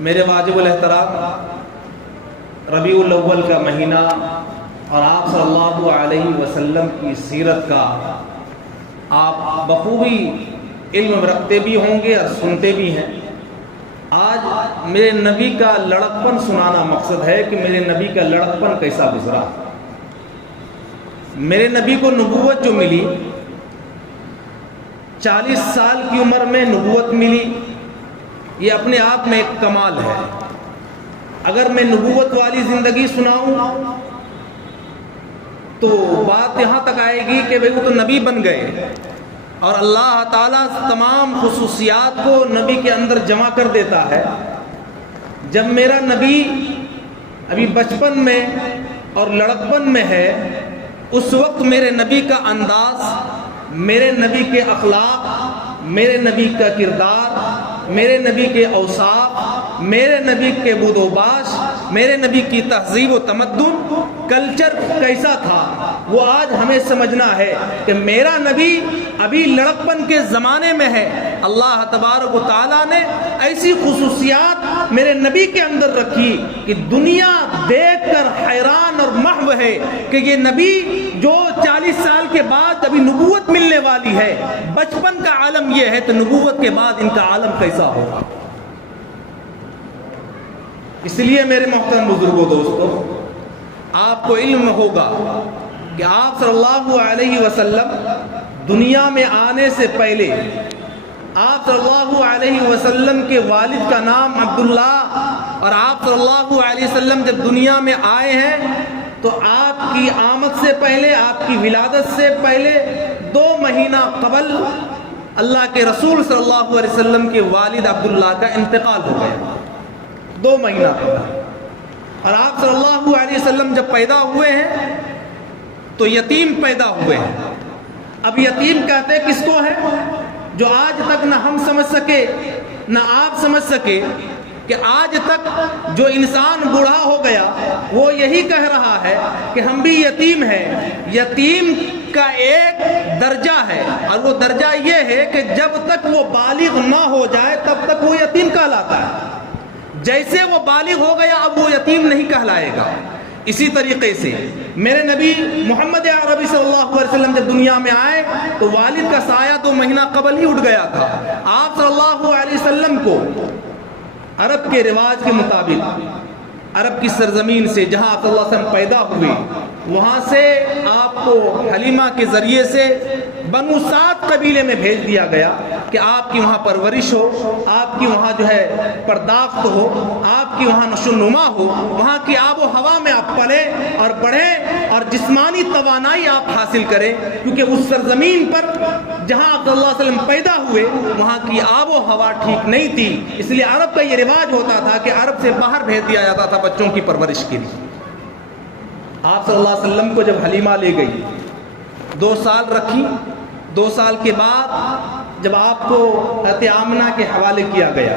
میرے واجب الاحترام ربیع الاول کا مہینہ اور آپ صلی اللہ علیہ وسلم کی سیرت کا آپ بخوبی علم رکھتے بھی ہوں گے اور سنتے بھی ہیں۔ آج میرے نبی کا لڑکپن سنانا مقصد ہے کہ میرے نبی کا لڑکپن کیسا گزرا۔ میرے نبی کو نبوت جو ملی، 40 سال کی عمر میں نبوت ملی، یہ اپنے آپ میں ایک کمال ہے۔ اگر میں نبوت والی زندگی سناؤں تو بات یہاں تک آئے گی کہ وہ تو نبی بن گئے، اور اللہ تعالیٰ تمام خصوصیات کو نبی کے اندر جمع کر دیتا ہے۔ جب میرا نبی ابھی بچپن میں اور لڑکپن میں ہے، اس وقت میرے نبی کا انداز، میرے نبی کے اخلاق، میرے نبی کا کردار، میرے نبی کے اوصاف، میرے نبی کے بود و باش، میرے نبی کی تہذیب و تمدن، کلچر کیسا تھا، وہ آج ہمیں سمجھنا ہے کہ میرا نبی ابھی لڑکپن کے زمانے میں ہے۔ اللہ تبارک و تعالیٰ نے ایسی خصوصیات میرے نبی کے اندر رکھی کہ دنیا دیکھ کر حیران اور محو ہے کہ یہ نبی جو 40 سال کے بعد ابھی نبوت ملنے والی ہے، بچپن کا عالم یہ ہے تو نبوت کے بعد ان کا عالم کیسا ہوگا۔ اس لیے میرے محترم بزرگوں، دوستوں، آپ کو علم ہوگا کہ آپ صلی اللہ علیہ وسلم دنیا میں آنے سے پہلے آپ صلی اللہ علیہ وسلم کے والد کا نام عبداللہ، اور آپ صلی اللہ علیہ وسلم جب دنیا میں آئے ہیں تو آپ کی آمد سے پہلے، آپ کی ولادت سے پہلے 2 مہینہ قبل اللہ کے رسول صلی اللہ علیہ وسلم کے والد عبداللہ کا انتقال ہو گیا، 2 مہینہ قبل۔ اور آپ صلی اللہ علیہ وسلم جب پیدا ہوئے ہیں تو یتیم پیدا ہوئے ہیں۔ اب یتیم کہتے ہیں کس کو ہے؟ جو آج تک نہ ہم سمجھ سکے نہ آپ سمجھ سکے کہ آج تک جو انسان بوڑھا ہو گیا وہ یہی کہہ رہا ہے کہ ہم بھی یتیم ہیں۔ یتیم کا ایک درجہ ہے، اور وہ درجہ یہ ہے کہ جب تک وہ بالغ نہ ہو جائے تب تک وہ یتیم کہلاتا ہے۔ جیسے وہ بالغ ہو گیا اب وہ یتیم نہیں کہلائے گا۔ اسی طریقے سے میرے نبی محمد عربی صلی اللہ علیہ وسلم جب دنیا میں آئے تو والد کا سایہ 2 مہینہ قبل ہی اٹھ گیا تھا۔ آپ صلی اللہ علیہ وسلم کو عرب کے رواج کے مطابق عرب کی سرزمین سے جہاں آپ صلی اللہ علیہ وسلم پیدا ہوئے وہاں سے آپ کو حلیمہ کے ذریعے سے بنو سعد قبیلے میں بھیج دیا گیا کہ آپ کی وہاں پرورش ہو، آپ کی وہاں جو ہے پرداخت ہو، آپ کی وہاں نشو نما ہو، وہاں کی آب و ہوا میں آپ پلیں اور بڑھیں اور جسمانی توانائی آپ حاصل کریں، کیونکہ اس سرزمین پر جہاں آپ صلی اللہ علیہ وسلم پیدا ہوئے وہاں کی آب و ہوا ٹھیک نہیں تھی۔ اس لیے عرب کا یہ رواج ہوتا تھا کہ عرب سے باہر بھیج دیا جاتا تھا بچوں کی پرورش کے لیے۔ آپ صلی اللہ علیہ وسلم کو جب حلیمہ لے گئی 2 سال رکھی، 2 سال کے بعد جب آپ کو حضرت آمنہ کے حوالے کیا گیا،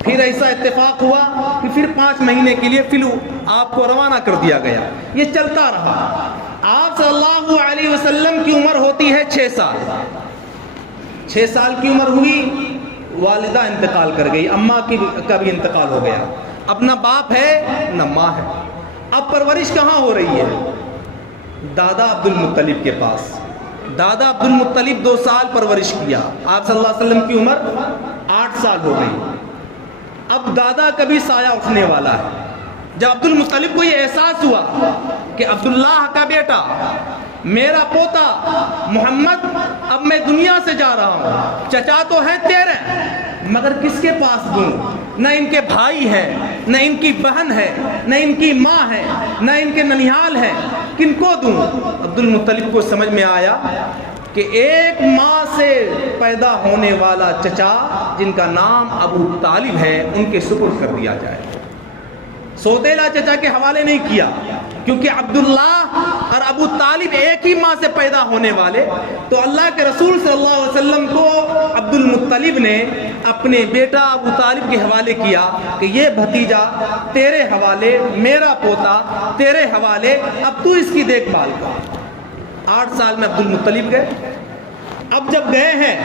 پھر ایسا اتفاق ہوا کہ پھر 5 مہینے کے لیے پھر آپ کو روانہ کر دیا گیا۔ یہ چلتا رہا۔ آپ صلی اللہ علیہ وسلم کی عمر ہوتی ہے 6 سال۔ 6 سال کی عمر ہوئی، والدہ انتقال کر گئی، اماں کا بھی انتقال ہو گیا۔ اب نہ باپ ہے نہ ماں ہے، اب پرورش کہاں ہو رہی ہے؟ دادا عبد المطلب کے پاس۔ دادا عبد المطلب 2 سال پرورش کیا۔ آپ صلی اللہ علیہ وسلم کی عمر 8 سال ہو گئی۔ اب دادا کا بھی سایہ اٹھنے والا ہے۔ جب عبد المطلب کو یہ احساس ہوا کہ عبداللہ کا بیٹا میرا پوتا محمد اب میں دنیا سے جا رہا ہوں، چچا تو ہے تیرے مگر کس کے پاس دوں؟ نہ ان کے بھائی ہے، نہ ان کی بہن ہے، نہ ان کی ماں ہے، نہ ان کے ننیال ہے، کن کو دوں؟ عبد المطلب کو سمجھ میں آیا کہ ایک ماں سے پیدا ہونے والا چچا جن کا نام ابو طالب ہے ان کے سپرد کر دیا جائے۔ سوتیلا چچا کے حوالے نہیں کیا، کیونکہ عبداللہ اور ابو طالب ایک ہی ماں سے پیدا ہونے والے، تو اللہ کے رسول صلی اللہ علیہ وسلم کو عبد المطلب نے اپنے بیٹا ابو طالب کے حوالے کیا کہ یہ بھتیجا تیرے حوالے، میرا پوتا تیرے حوالے، اب تو اس کی دیکھ بھال کر۔ 8 سال میں عبد المطلب گئے۔ اب جب گئے ہیں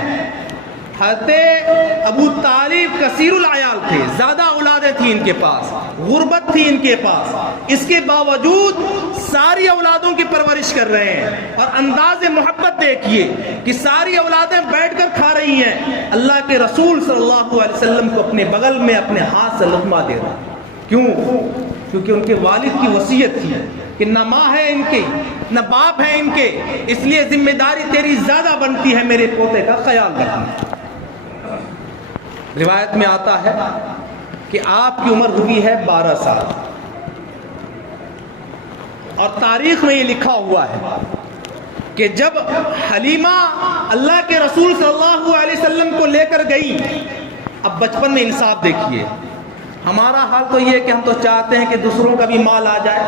حضرت ابو طالب کثیر العیال تھے، زیادہ اولادیں تھیں ان کے پاس، غربت تھی ان کے پاس، اس کے باوجود ساری اولادوں کی پرورش کر رہے ہیں۔ اور انداز محبت دیکھیے کہ ساری اولادیں بیٹھ کر کھا رہی ہیں، اللہ کے رسول صلی اللہ علیہ وسلم کو اپنے بغل میں اپنے ہاتھ سے لقمہ دے رہا ہے۔ کیوں؟ کیونکہ ان کے والد کی وصیت تھی کہ نہ ماں ہے ان کی نہ باپ ہے ان کے، اس لیے ذمہ داری تیری زیادہ بنتی ہے میرے پوتے کا خیال رکھنا۔ روایت میں آتا ہے کہ آپ کی عمر ہوئی ہے 12 سال، اور تاریخ میں یہ لکھا ہوا ہے کہ جب حلیمہ اللہ کے رسول صلی اللہ علیہ وسلم کو لے کر گئی، اب بچپن میں انصاف دیکھیے، ہمارا حال تو یہ ہے کہ ہم تو چاہتے ہیں کہ دوسروں کا بھی مال آ جائے،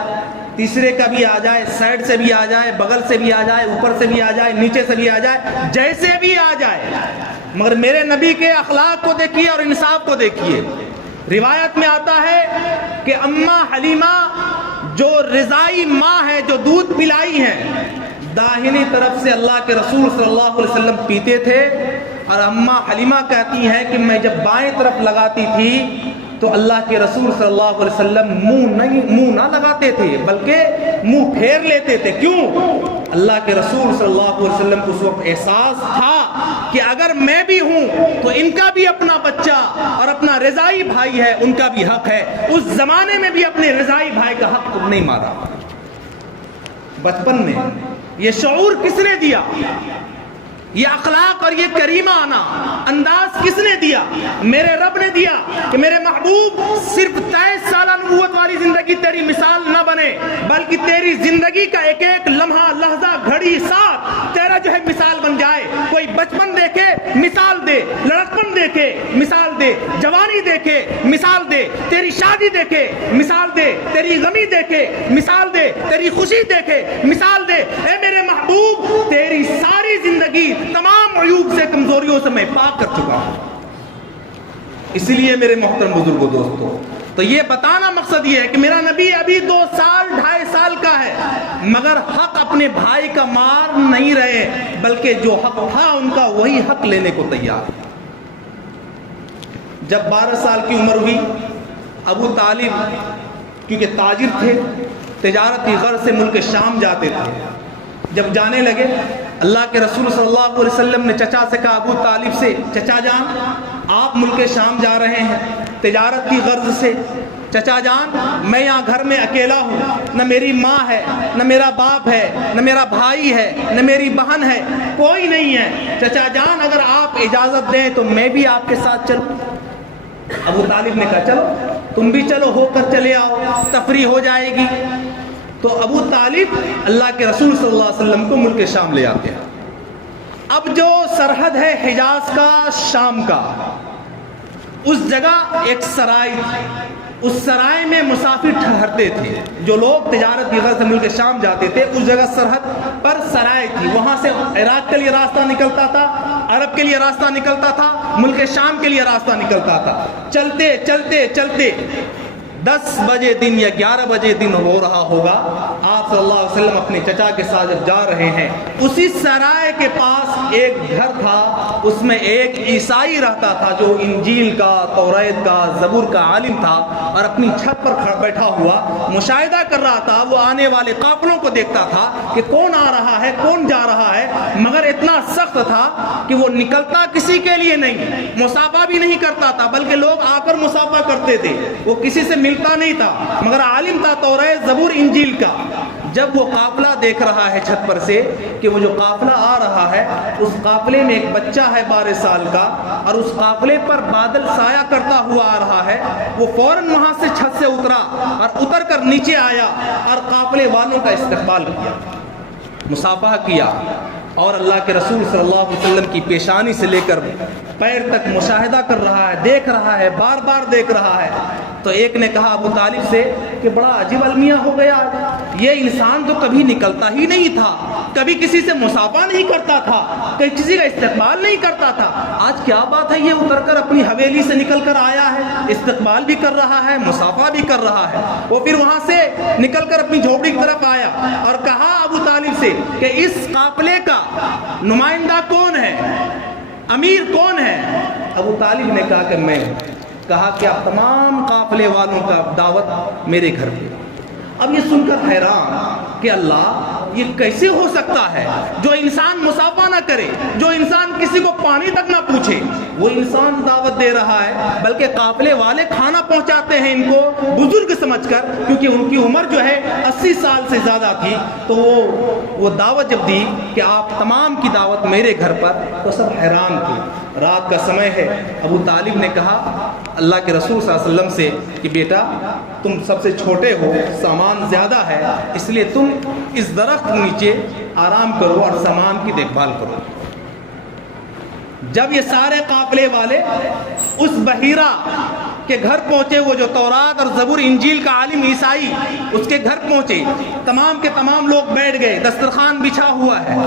تیسرے کا بھی آ جائے، سائڈ سے بھی آ جائے، بغل سے بھی آ جائے، اوپر سے بھی آ جائے، نیچے سے بھی آ جائے، جیسے بھی آ جائے، مگر میرے نبی کے اخلاق کو دیکھیے اور انصاف کو دیکھیے۔ روایت میں آتا ہے کہ اماں حلیمہ جو رضائی ماں ہے، جو دودھ پلائی ہے، داہنی طرف سے اللہ کے رسول صلی اللہ علیہ وسلم پیتے تھے، اور اماں حلیمہ کہتی ہیں کہ میں جب بائیں طرف لگاتی تھی تو اللہ کے رسول صلی اللہ علیہ وسلم منہ نہ لگاتے تھے بلکہ منہ پھیر لیتے تھے۔ کیوں؟ اللہ کے رسول صلی اللہ علیہ وسلم کو اس وقت احساس تھا کہ اگر میں بھی ہوں تو ان کا بھی اپنا بچہ اور اپنا رضائی بھائی ہے، ان کا بھی حق ہے۔ اس زمانے میں بھی اپنے رضائی بھائی کا حق تم نہیں مارا۔ بچپن میں یہ شعور کس نے دیا؟ یہ اخلاق اور یہ کریمانہ انداز کس نے دیا؟ میرے رب نے دیا کہ میرے محبوب صرف 23 سالہ نبوت والی زندگی تیری مثال نہ بنے، بلکہ تیری زندگی کا ایک ایک لمحہ، لحظہ، گھڑی، ساتھ تیرا جو ہے مثال بن جائے۔ کوئی بچپن دیکھے مثال دے، لڑکپن دیکھے مثال دے، جوانی دیکھے مثال دے، تیری شادی دیکھے مثال دے، تیری غمی دیکھے مثال دے، تیری خوشی دیکھے مثال دے۔ اے میرے محبوب، تیری ساری زندگی تمام عیوب سے، کمزوریوں سے میں پاک کر چکا ہوں۔ اسی لیے میرے محترم بزرگوں، دوستوں، تو یہ بتانا مقصد یہ ہے کہ میرا نبی ابھی 2 سال 2.5 سال کا ہے، مگر حق اپنے بھائی کا مار نہیں رہے، بلکہ جو حق تھا ان کا وہی حق لینے کو تیار ہے۔ جب 12 سال کی عمر ہوئی، ابو طالب کیونکہ تاجر تھے، تجارت کی غرض سے ملک شام جاتے تھے، جب جانے لگے اللہ کے رسول صلی اللہ علیہ وسلم نے چچا سے کہا، ابو طالب سے، چچا جان آپ ملک شام جا رہے ہیں تجارت کی غرض سے، چچا جان میں یہاں گھر میں اکیلا ہوں، نہ میری ماں ہے، نہ میرا باپ ہے، نہ میرا بھائی ہے، نہ میری بہن ہے، کوئی نہیں ہے، چچا جان اگر آپ اجازت دیں تو میں بھی آپ کے ساتھ چلوں۔ ابو طالب نے کہا چلو، تم بھی چلو، ہو کر چلے آؤ، تفریح ہو جائے گی۔ تو ابو طالب اللہ کے رسول صلی اللہ علیہ وسلم کو ملک شام لے آتے ہیں۔ اب جو سرحد ہے حجاز کا، شام کا، اس جگہ ایک سرائے تھی، اس سرائے میں مسافر ٹھہرتے تھے، جو لوگ تجارت کی غرض سے ملک شام جاتے تھے، اس جگہ سرحد پر سرائے تھی، وہاں سے عراق کے لیے راستہ نکلتا تھا، عرب کے لیے راستہ نکلتا تھا، ملک شام کے لیے راستہ نکلتا تھا۔ چلتے چلتے چلتے 10 بجے دن یا 11 بجے دن ہو رہا ہوگا، آپ صلی اللہ علیہ وسلم اپنے چچا کے ساتھ جب جا رہے ہیں، اسی سرائے کے پاس ایک گھر تھا، اس میں ایک عیسائی رہتا تھا جو انجیل کا، توریت کا، زبور کا عالم تھا، اور اپنی چھت پر بیٹھا ہوا مشاہدہ کر رہا تھا۔ وہ آنے والے قافلوں کو دیکھتا تھا کہ کون آ رہا ہے، کون جا رہا ہے، مگر اتنا سخت تھا کہ وہ نکلتا کسی کے لیے نہیں، مصافحہ بھی نہیں کرتا تھا، بلکہ لوگ آ کر مصافحہ کرتے تھے، وہ کسی سے ملتا نہیں تھا، مگر عالم تھا توریت، زبور، انجیل کا۔ جب وہ قافلہ دیکھ رہا ہے چھت پر سے کہ وہ جو قافلہ آ رہا ہے، اس قافلے میں ایک بچہ ہے 12 سال کا، اور اس قافلے پر بادل سایہ کرتا ہوا آ رہا ہے، وہ فوراً وہاں سے چھت سے اترا اور اتر کر نیچے آیا اور قافلے والوں کا استقبال کیا، مصافحہ کیا، اور اللہ کے رسول صلی اللہ علیہ وسلم کی پیشانی سے لے کر پیر تک مشاہدہ کر رہا ہے، دیکھ رہا ہے، بار بار دیکھ رہا ہے۔ تو ایک نے کہا ابو طالب سے کہ بڑا عجیب المیہ ہو گیا، یہ انسان تو کبھی نکلتا ہی نہیں تھا، کبھی کسی سے مصافحہ نہیں کرتا تھا، کبھی کسی کا استقبال نہیں کرتا تھا، آج کیا بات ہے یہ اتر کر اپنی حویلی سے نکل کر آیا ہے، استقبال بھی کر رہا ہے، مصافحہ بھی کر رہا ہے۔ وہ پھر وہاں سے نکل کر اپنی جھوپڑی کی طرف آیا اور کہا ابو طالب سے کہ اس قافلے کا نمائندہ کون ہے؟ امیر کون ہے؟ ابو طالب نے کہا کہ میں ہوں۔ کہا کہ آپ تمام قافلے والوں کا دعوت میرے گھر پہ۔ اب یہ سن کر حیران کہ اللہ یہ کیسے ہو سکتا ہے؟ جو انسان مصافحہ نہ کرے، جو انسان کسی کو پانی تک نہ پوچھے، وہ انسان دعوت دے رہا ہے، بلکہ قافلے والے کھانا پہنچاتے ہیں ان کو بزرگ سمجھ کر، کیونکہ ان کی عمر جو ہے 80 سال سے زیادہ تھی۔ تو وہ دعوت جب دی کہ آپ تمام کی دعوت میرے گھر پر، تو سب حیران تھے۔ رات کا سمے ہے، ابو طالب نے کہا اللہ کے رسول صلی اللہ علیہ وسلم سے کہ بیٹا تم سب سے چھوٹے ہو، سامان زیادہ ہے، اس لیے تم اس درخت کے نیچے آرام کرو اور سامان کی دیکھ بھال کرو۔ جب یہ سارے قافلے والے اس بحیرہ کے گھر پہنچے، وہ جو تورات اور زبور انجیل کا عالم عیسائی، اس کے گھر پہنچے، تمام کے تمام لوگ بیٹھ گئے، دسترخوان بچھا ہوا ہے۔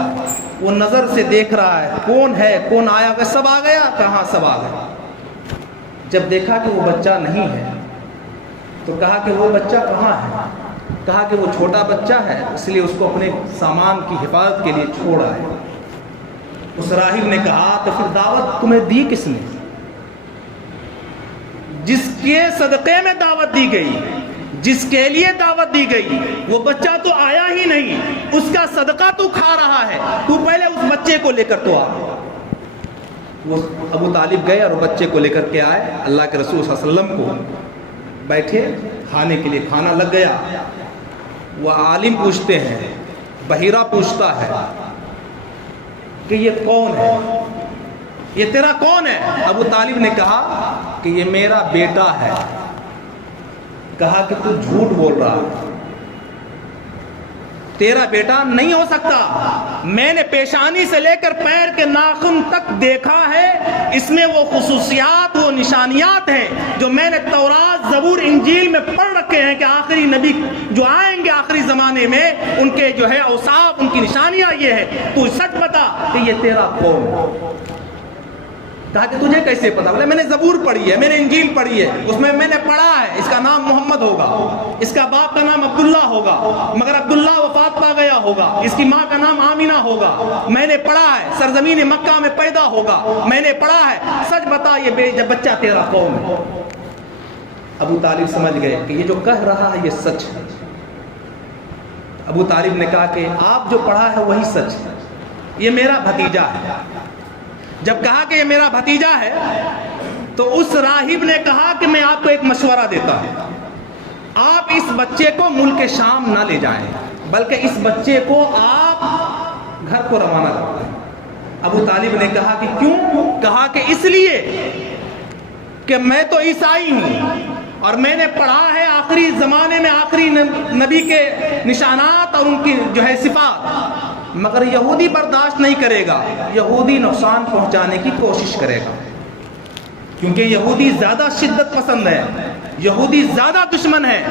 وہ نظر سے دیکھ رہا ہے کون ہے، کون آیا، کہ سب آ گیا، کہاں سب آ گیا۔ جب دیکھا کہ وہ بچہ نہیں ہے تو کہا کہ وہ بچہ کہاں ہے؟ کہا کہ وہ چھوٹا بچہ ہے، اس لیے اس کو اپنے سامان کی حفاظت کے لیے چھوڑا ہے۔ اس راہب نے کہا تو پھر دعوت تمہیں دی کس نے؟ جس کے صدقے میں دعوت دی گئی، جس کے لیے دعوت دی گئی، وہ بچہ تو آیا ہی نہیں، اس کا صدقہ تو کھا رہا ہے، تو پہلے اس بچے کو لے کر تو آ۔ وہ ابو طالب گئے اور بچے کو لے کر کے آئے، اللہ کے رسول صلی اللہ علیہ وسلم کو بیٹھے کھانے کے لیے، کھانا لگ گیا۔ وہ عالم پوچھتے ہیں، بحیرہ پوچھتا ہے کہ یہ کون ہے، یہ تیرا کون ہے؟ ابو طالب نے کہا کہ یہ میرا بیٹا ہے۔ کہا کہ تو جھوٹ بول رہا ہے، تیرا بیٹا نہیں ہو سکتا، میں نے پیشانی سے لے کر پیر کے ناخن تک دیکھا ہے، اس میں وہ خصوصیات، وہ نشانیات ہیں جو میں نے تورات زبور انجیل میں پڑھ رکھے ہیں کہ آخری نبی جو آئیں گے آخری زمانے میں ان کے جو ہے اوصاف، ان کی نشانیاں یہ ہے، تو سچ بتا کہ یہ تیرا کون ہے۔ کہا کہ تجھے کیسے پتا؟ بولے میں نے زبور پڑھی ہے، میں نے انجیل پڑھی ہے، اس میں نے پڑھا ہے اس کا نام محمد ہوگا، اس کا باپ کا نام عبداللہ ہوگا، مگر عبداللہ وفات پا گیا ہوگا، اس کی ماں کا نام آمینہ ہوگا، میں نے پڑھا ہے سرزمین مکہ میں پیدا ہوگا، میں نے پڑھا ہے، سچ بتا یہ بچہ تیرا کون ہے؟ ابو طالب سمجھ گئے کہ یہ جو کہہ رہا ہے یہ سچ ہے۔ ابو طالب نے کہا کہ آپ جو پڑھا ہے وہی سچ ہے، یہ میرا بھتیجا ہے۔ جب کہا کہ یہ میرا بھتیجا ہے تو اس راہب نے کہا کہ میں آپ کو ایک مشورہ دیتا ہوں، آپ اس بچے کو ملک شام نہ لے جائیں، بلکہ اس بچے کو آپ گھر کو روانہ کریں۔ ابو طالب نے کہا کہ کیوں؟ کہا کہ اس لیے کہ میں تو عیسائی ہوں اور میں نے پڑھا ہے آخری زمانے میں آخری نبی کے نشانات اور ان کی جو ہے صفات، مگر یہودی برداشت نہیں کرے گا، یہودی نقصان پہنچانے کی کوشش کرے گا، کیونکہ یہودی زیادہ شدت پسند ہے، یہودی زیادہ دشمن ہے،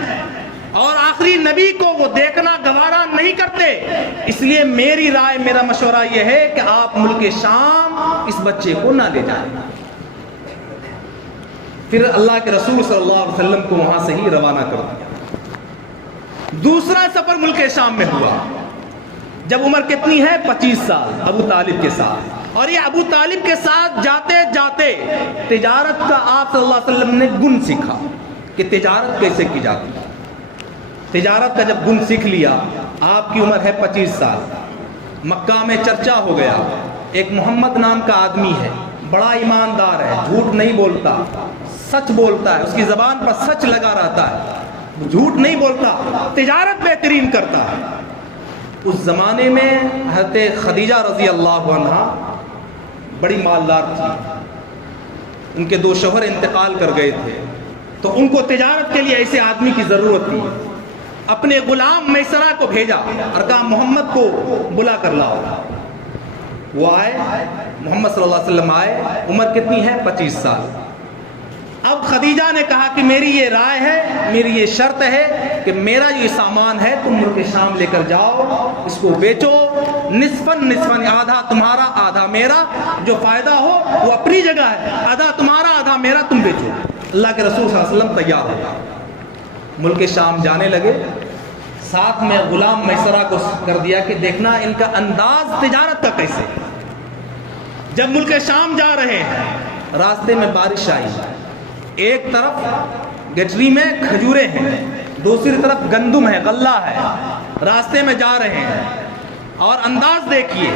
اور آخری نبی کو وہ دیکھنا گوارا نہیں کرتے۔ اس لیے میری رائے، میرا مشورہ یہ ہے کہ آپ ملک شام اس بچے کو نہ لے جائیں۔ پھر اللہ کے رسول صلی اللہ علیہ وسلم کو وہاں سے ہی روانہ کر دیا۔ دوسرا سفر ملک شام میں ہوا، جب عمر کتنی ہے؟ 25 سال، ابو طالب کے ساتھ۔ اور یہ ابو طالب کے ساتھ جاتے جاتے تجارت کا آپ صلی اللہ علیہ وسلم نے گن سیکھا کہ تجارت کیسے کی جاتی ہے۔ تجارت کا جب گن سیکھ لیا، آپ کی عمر ہے 25 سال، مکہ میں چرچا ہو گیا، ایک محمد نام کا آدمی ہے، بڑا ایماندار ہے، جھوٹ نہیں بولتا، سچ بولتا ہے، اس کی زبان پر سچ لگا رہتا ہے، جھوٹ نہیں بولتا، تجارت بہترین کرتا ہے۔ اس زمانے میں حضرت خدیجہ رضی اللہ عنہ بڑی مالدار تھی، ان کے 2 شوہر انتقال کر گئے تھے، تو ان کو تجارت کے لیے ایسے آدمی کی ضرورت تھی۔ اپنے غلام میسرہ کو بھیجا اور کہا محمد کو بلا کر لاؤ۔ وہ آئے، محمد صلی اللہ علیہ وسلم آئے، عمر کتنی ہے؟ 25 سال۔ اب خدیجہ نے کہا کہ میری یہ رائے ہے، میری یہ شرط ہے کہ میرا یہ سامان ہے تم ملک شام لے کر جاؤ، اس کو بیچو، نصفاً نصفاً، آدھا تمہارا آدھا میرا، جو فائدہ ہو وہ اپنی جگہ ہے، آدھا تمہارا آدھا میرا، تم بیچو۔ اللہ کے رسول صلی اللہ علیہ وسلم تیار ہو گئے، ملک شام جانے لگے۔ ساتھ میں غلام میسرہ کو کر دیا کہ دیکھنا ان کا انداز تجارت کا کیسے۔ جب ملک شام جا رہے ہیں، راستے میں بارش آئی، ایک طرف گٹری میں کھجوریں ہیں، دوسری طرف گندم ہے، غلہ ہے، راستے میں جا رہے ہیں، اور انداز دیکھیے،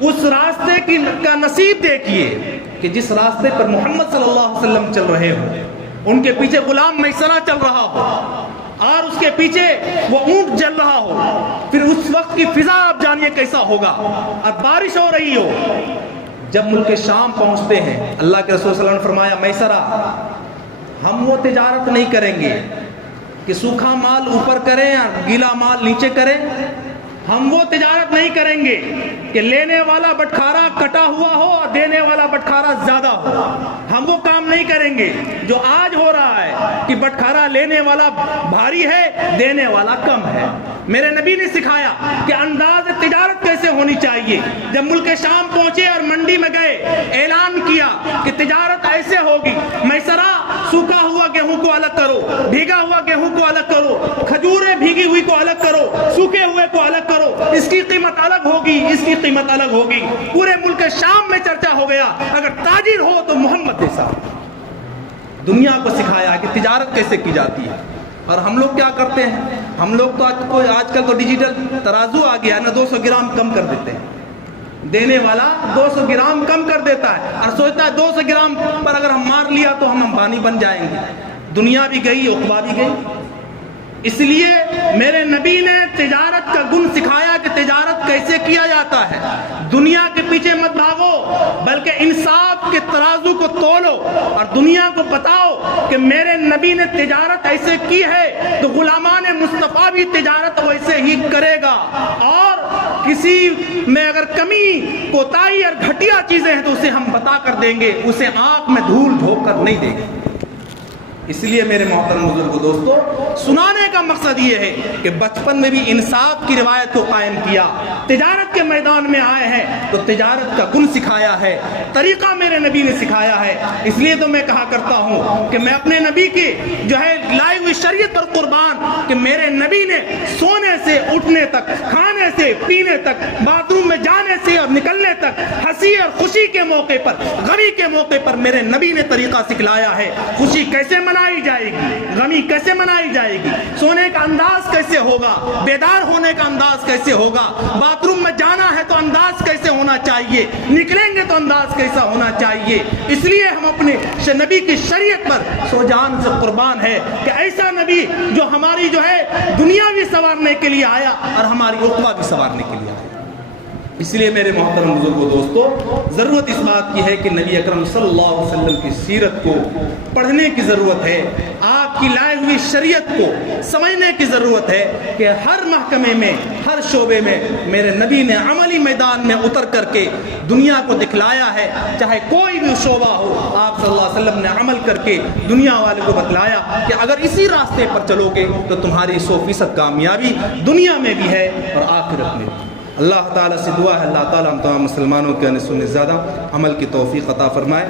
اس راستے کا نصیب دیکھیے کہ جس راستے پر محمد صلی اللہ علیہ وسلم چل رہے ہو، ان کے پیچھے غلام میسرہ چل رہا ہو، اور اس کے پیچھے وہ اونٹ چل رہا ہو، پھر اس وقت کی فضا آپ جانیے کیسا ہوگا، اور بارش ہو رہی ہو۔ جب ملک شام پہنچتے ہیں، اللہ کے رسول صلی اللہ علیہ وسلم نے فرمایا، میسرہ ہم وہ تجارت نہیں کریں گے کہ سوکھا مال اوپر کریں یا گیلا مال نیچے کریں، ہم وہ تجارت نہیں کریں گے کہ لینے والا بٹخارا کٹا ہوا ہو اور دینے والا بٹخارا زیادہ ہو، ہم وہ کام نہیں کریں گے جو آج ہو رہا ہے کہ بٹخارا لینے والا بھاری ہے، دینے والا کم ہے۔ میرے نبی نے سکھایا کہ انداز تجارت کیسے ہونی چاہیے۔ جب ملک شام پہنچے اور منڈی میں گئے، اعلان کیا کہ تجارت ایسے ہوگی، میسرہ سوکھا ہوا گیہوں کو الگ کرو، بھیگا ہوا گیہوں کو الگ کرو، کھجوریں بھیگی ہوئی کو الگ کرو، سوکھے ہوئے کو الگ کرو، اس کی قیمت الگ ہوگی، اس کی قیمت الگ ہوگی۔ پورے ملک شام میں چرچا ہو گیا، اگر تاجر ہو تو محمد جیسا۔ دنیا کو سکھایا کہ تجارت کیسے کی جاتی ہے۔ اور ہم لوگ کیا کرتے ہیں؟ ہم لوگ تو آج کل تو ڈیجیٹل ترازو آ گیا ہے نا، 200 گرام کم کر دیتے ہیں، دینے والا 200 گرام کم کر دیتا ہے اور سوچتا ہے 200 گرام پر اگر ہم مار لیا تو ہم امبانی بن جائیں گے۔ دنیا بھی گئی، عقبہ بھی گئی۔ اس لیے میرے نبی نے تجارت کا گن سکھایا کہ تجارت کیسے کیا جاتا ہے۔ دنیا کے پیچھے مت بھاگو، بلکہ انصاف کے ترازو کو تولو اور دنیا کو بتاؤ کہ میرے نبی نے تجارت ایسے کی ہے تو غلامان مصطفیٰ بھی تجارت ویسے ہی کرے گا، اور کسی میں اگر کمی، کوتاہی اور گھٹیا چیزیں ہیں تو اسے ہم بتا کر دیں گے، اسے آنکھ میں دھول جھونک کر نہیں دیں گے۔ اس لیے میرے محترم بزرگوں، دوستو، سنانے کا مقصد یہ ہے کہ بچپن میں بھی انصاف کی روایت کو قائم کیا، تجارت کے میدان میں آئے ہیں تو تجارت کا گن سکھایا ہے، طریقہ میرے نبی نے سکھایا ہے۔ اس لیے تو میں کہا کرتا ہوں کہ میں اپنے نبی کی جو ہے لائی ہوئی شریعت پر قربان کہ میرے نبی نے سونے سے اٹھنے تک، کھانے سے پینے تک، باتھ روم میں جانے سے اور نکلنے تک، ہنسی اور خوشی کے موقع پر، غمی کے موقع پر میرے نبی نے طریقہ سکھلایا ہے۔ خوشی کیسے منائی جائے گی، غمی کیسے منائی جائے گی، سونے کا انداز کیسے ہوگا، بیدار ہونے کا انداز کیسے ہوگا، باتھ روم میں جانا ہے تو انداز کیسے ہونا چاہیے، نکلیں گے تو انداز کیسا ہونا چاہیے۔ اس لیے ہم اپنے نبی کی شریعت پر سو جان سے قربان ہے کہ ایسا نبی جو ہماری جو ہے دنیا بھی سنوارنے کے لیے آیا اور ہماری عقبہ بھی سنوارنے کے لیے آیا۔ اس لیے میرے محترم بزرگوں، دوستو، ضرورت اس بات کی ہے کہ نبی اکرم صلی اللہ علیہ وسلم کی سیرت کو پڑھنے کی ضرورت ہے، آپ کی لائی ہوئی شریعت کو سمجھنے کی ضرورت ہے کہ ہر محکمے میں، ہر شعبے میں میرے نبی نے عملی میدان میں اتر کر کے دنیا کو دکھلایا ہے، چاہے کوئی بھی شعبہ ہو، آپ صلی اللہ علیہ وسلم نے عمل کر کے دنیا والے کو بتلایا کہ اگر اسی راستے پر چلو گے تو تمہاری 100% کامیابی دنیا میں بھی ہے اور آخرت میں بھی۔ اللہ تعالیٰ سے دعا ہے اللہ تعالیٰ ہم تمام مسلمانوں کے انس و زیادہ عمل کی توفیق عطا فرمائے۔